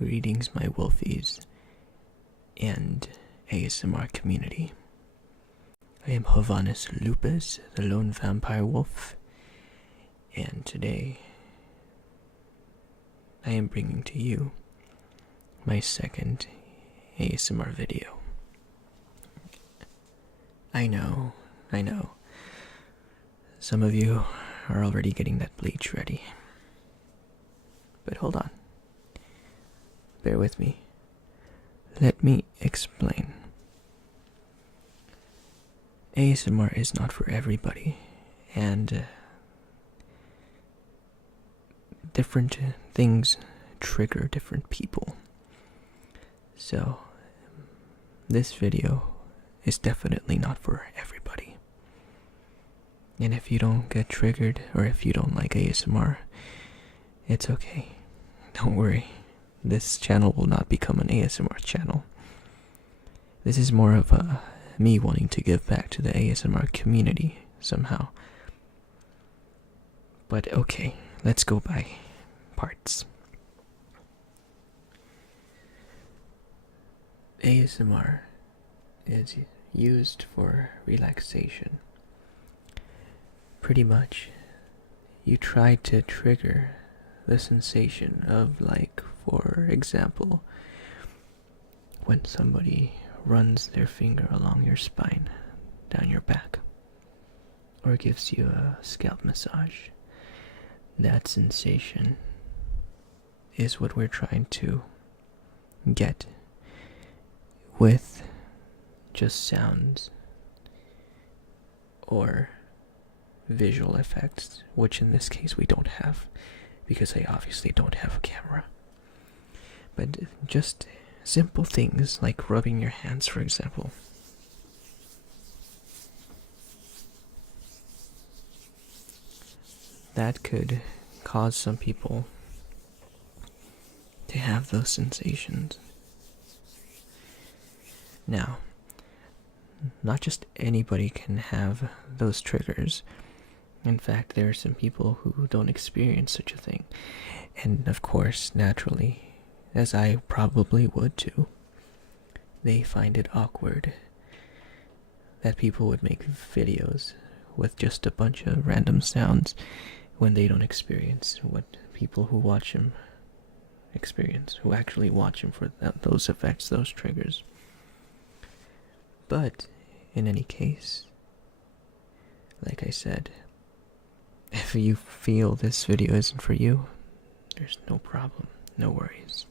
Greetings, my wolfies and ASMR community. I am Hovannes Lupus, the lone vampire wolf, and today I am bringing to you my second ASMR video. I know. Some of you are already getting that bleach ready. But hold on. Bear with me. Let me explain. ASMR is not for everybody, and different things trigger different people. So, this video is definitely not for everybody. And if you don't get triggered, or if you don't like ASMR, it's okay. Don't worry. This channel will not become an ASMR channel. This is more of me wanting to give back to the ASMR community somehow. But okay, let's go by parts. ASMR is used for relaxation. Pretty much, you try to trigger the sensation of, like, for example, when somebody runs their finger along your spine, down your back, or gives you a scalp massage. That sensation is what we're trying to get with just sounds or visual effects, which in this case we don't have, because I obviously don't have a camera. But just simple things like rubbing your hands, for example. That could cause some people to have those sensations. Now, not just anybody can have those triggers. In fact, there are some people who don't experience such a thing. And of course, naturally, as I probably would too, they find it awkward that people would make videos with just a bunch of random sounds when they don't experience what people who watch them experience, who actually watch them for those effects, those triggers. But, in any case, like I said, if you feel this video isn't for you, there's no problem, no worries.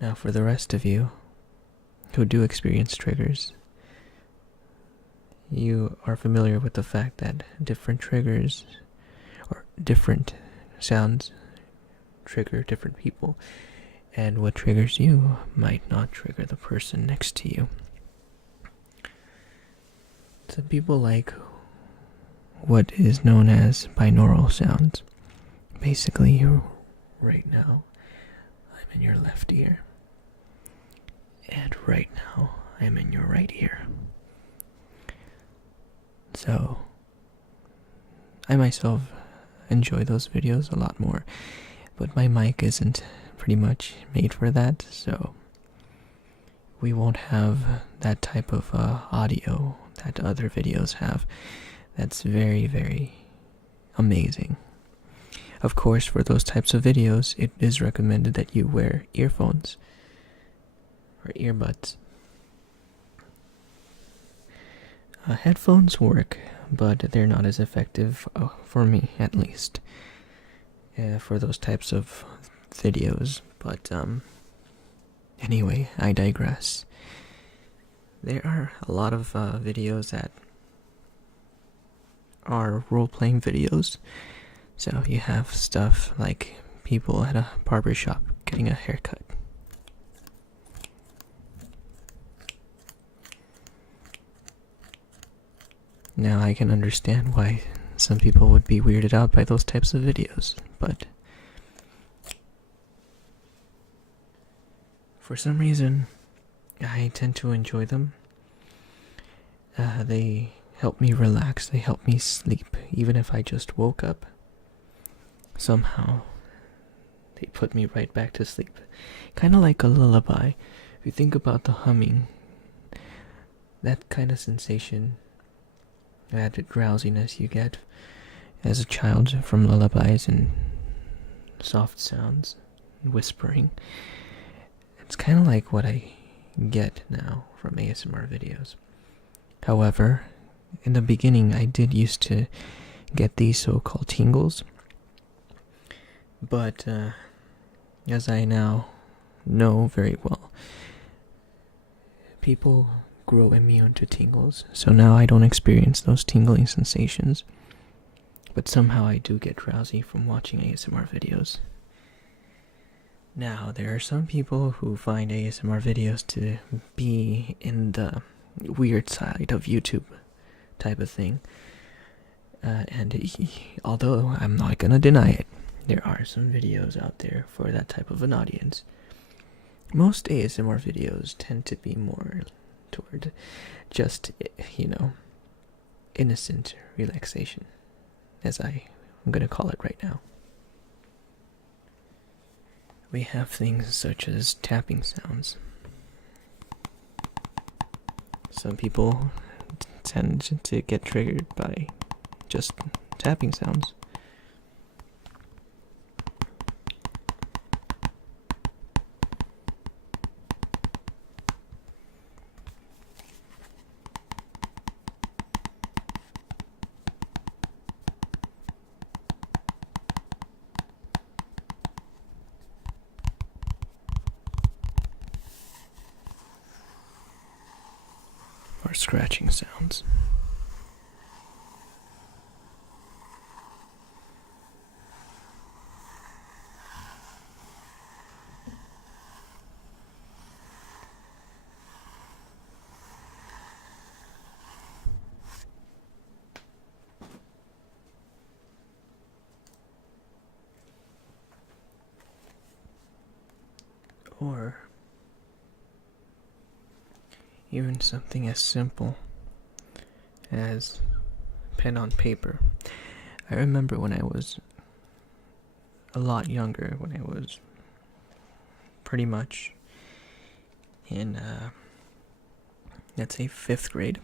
Now for the rest of you who do experience triggers, you are familiar with the fact that different triggers or different sounds trigger different people, and what triggers you might not trigger the person next to you. Some people like what is known as binaural sounds. Basically, right now, I'm in your left ear. And right now, I'm in your right ear. So, I myself enjoy those videos a lot more. But my mic isn't pretty much made for that, so we won't have that type of audio that other videos have. That's very, very amazing. Of course, for those types of videos, it is recommended that you wear earphones or earbuds. Headphones work, but they're not as effective, for me at least, for those types of videos. But anyway, I digress. There are a lot of videos that are role-playing videos. So you have stuff like people at a barber shop getting a haircut. Now I can understand why some people would be weirded out by those types of videos, but for some reason I tend to enjoy them. They help me relax, they help me sleep, even if I just woke up. Somehow They put me right back to sleep. Kind of like a lullaby. If you think about the humming, that kind of sensation, that drowsiness you get as a child from lullabies and soft sounds, whispering, it's kind of like what I get now from ASMR videos. However, in the beginning I did used to get these so-called tingles, but as I now know very well, people grow immune to tingles, so now I don't experience those tingling sensations, but somehow I do get drowsy from watching ASMR videos. Now, there are some people who find ASMR videos to be in the weird side of YouTube type of thing, and although I'm not gonna deny it, there are some videos out there for that type of an audience. Most ASMR videos tend to be more toward just, innocent relaxation, as I'm gonna call it right now. We have things such as tapping sounds. Some people tend to get triggered by just tapping sounds. Or scratching sounds. Or even something as simple as pen on paper. I remember when I was a lot younger, when I was pretty much in, let's say 5th grade,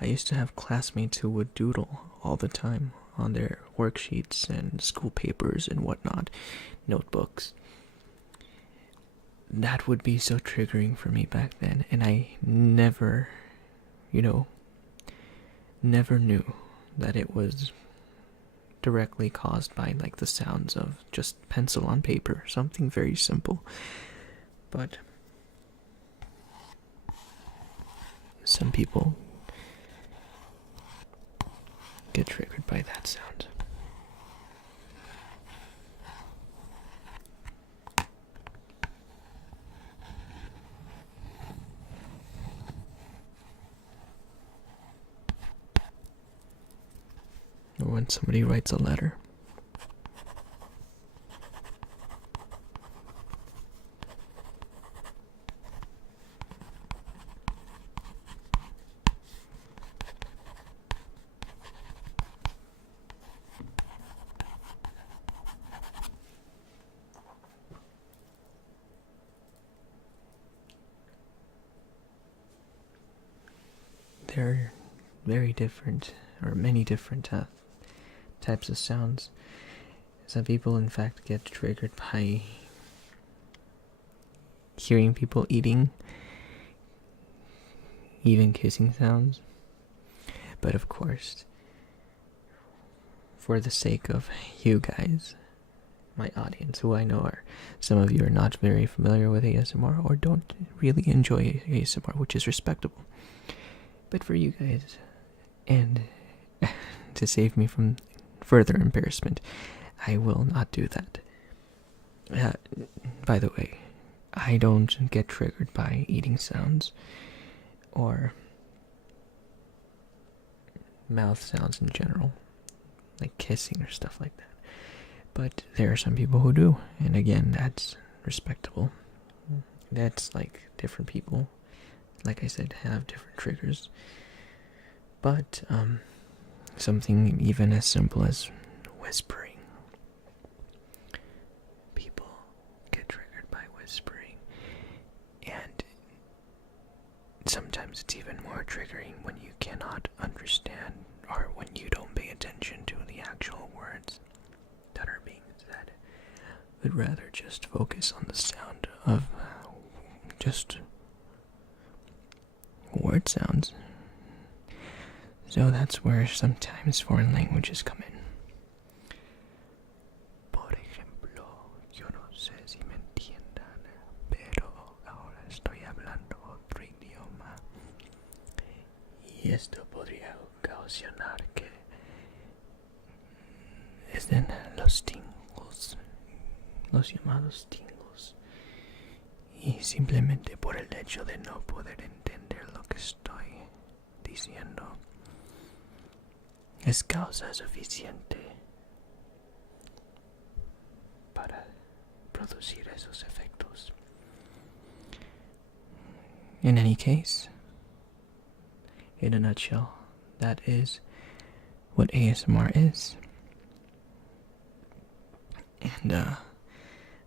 I used to have classmates who would doodle all the time on their worksheets and school papers and whatnot, notebooks. That would be so triggering for me back then, and I never knew that it was directly caused by like the sounds of just pencil on paper, something very simple. But some people get triggered by that sound. Or when somebody writes a letter. There are very different, or many different types of sounds. Some people in fact get triggered by hearing people eating, even kissing sounds. But of course, for the sake of you guys, my audience, who I know are, some of you are not very familiar with ASMR or don't really enjoy ASMR, which is respectable. But for you guys, and to save me from further embarrassment, I will not do that. By the way, I don't get triggered by eating sounds or mouth sounds in general, like kissing or stuff like that. But there are some people who do, and again, that's respectable. That's like different people, like I said, have different triggers. But something even as simple as whispering triggering when you cannot understand or when you don't pay attention to the actual words that are being said, but rather just focus on the sound of just word sounds. So that's where sometimes foreign languages come in. Por ejemplo, yo no sé si me entiendan, pero ahora estoy hablando otro idioma. Y esto podría ocasionar que estén los tingles, los llamados tingles. Y simplemente por el hecho de no poder entender lo que estoy diciendo, es causa suficiente para producir esos efectos. In any case, in a nutshell, that is what ASMR is. And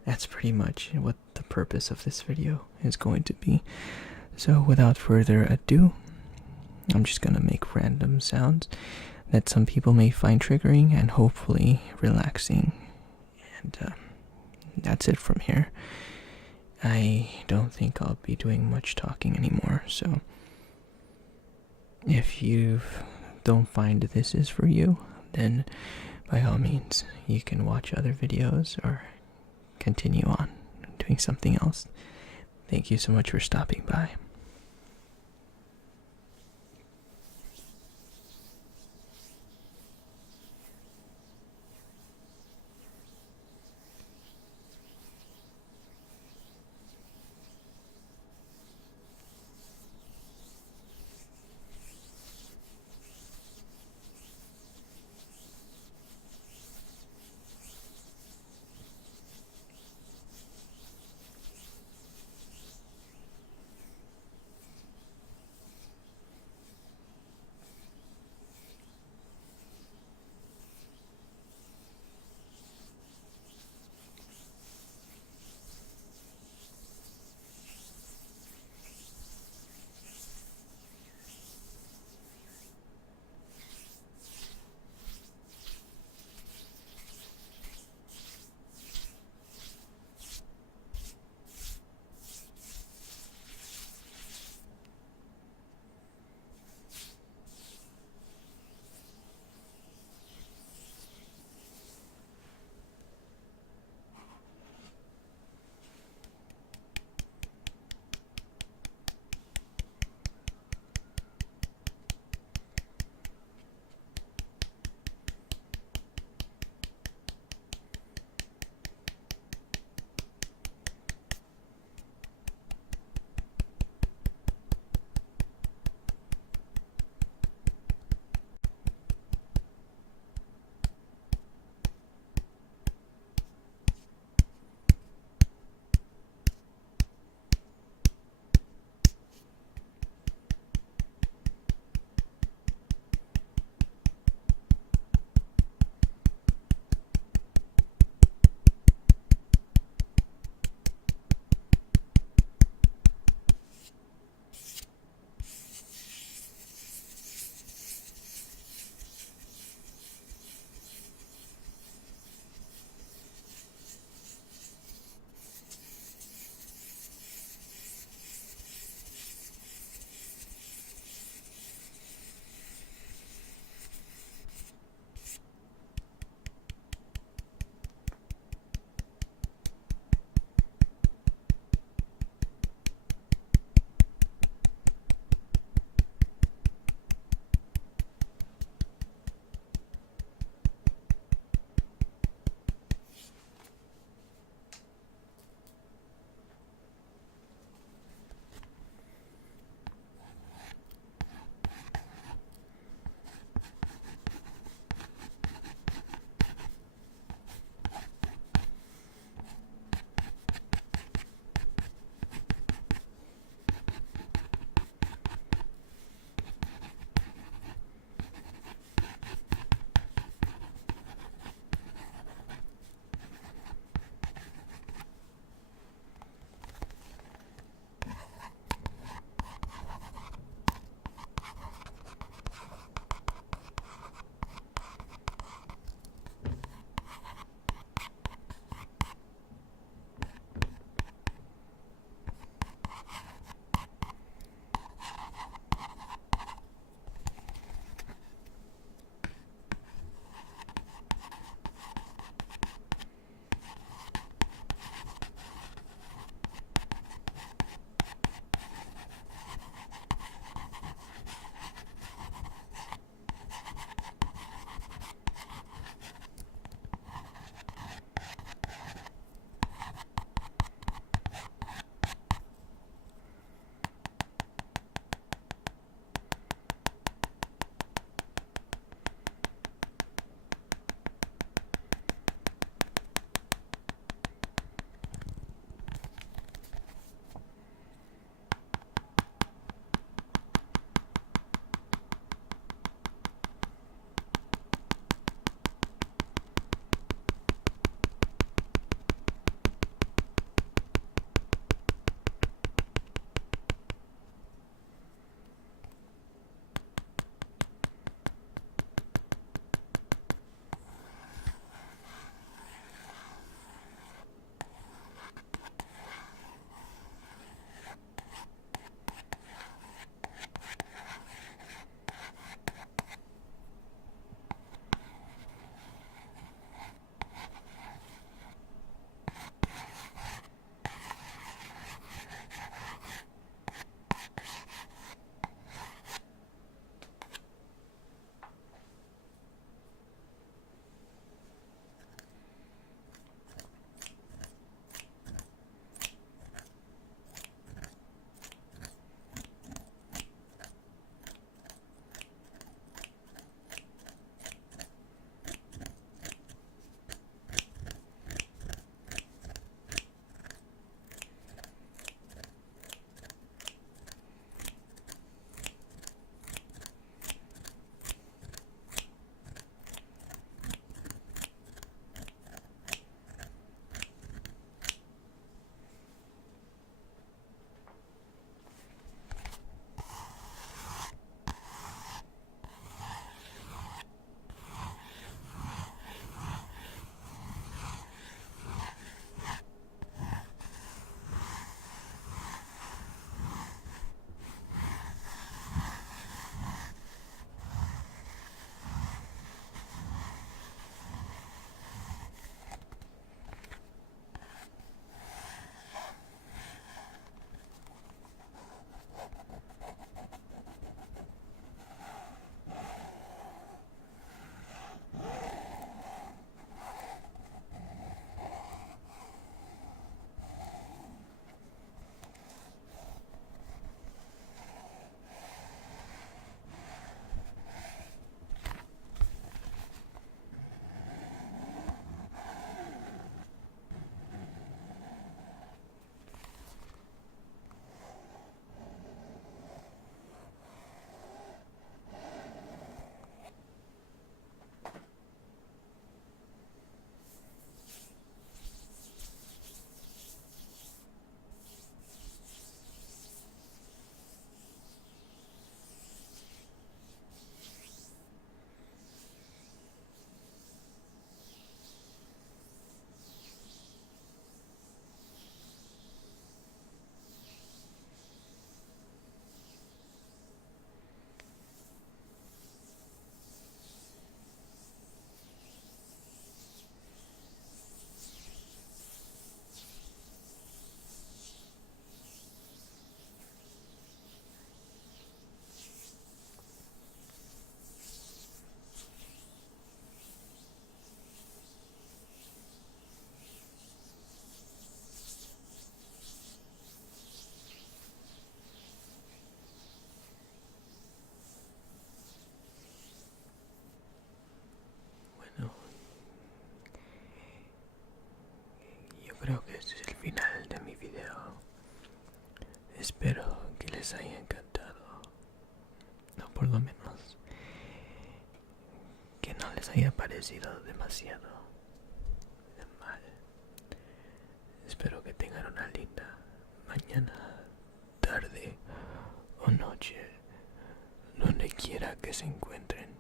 that's pretty much what the purpose of this video is going to be. So without further ado, I'm just gonna make random sounds that some people may find triggering and hopefully relaxing. And that's it from here. I don't think I'll be doing much talking anymore, so if you don't find this is for you, then by all means, you can watch other videos or continue on doing something else. Thank you so much for stopping by. sido demasiado mal. Espero que tengan una linda mañana, tarde o noche, donde quiera que se encuentren.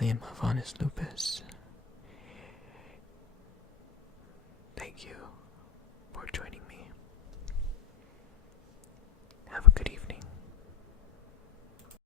I am Havanas Lupus.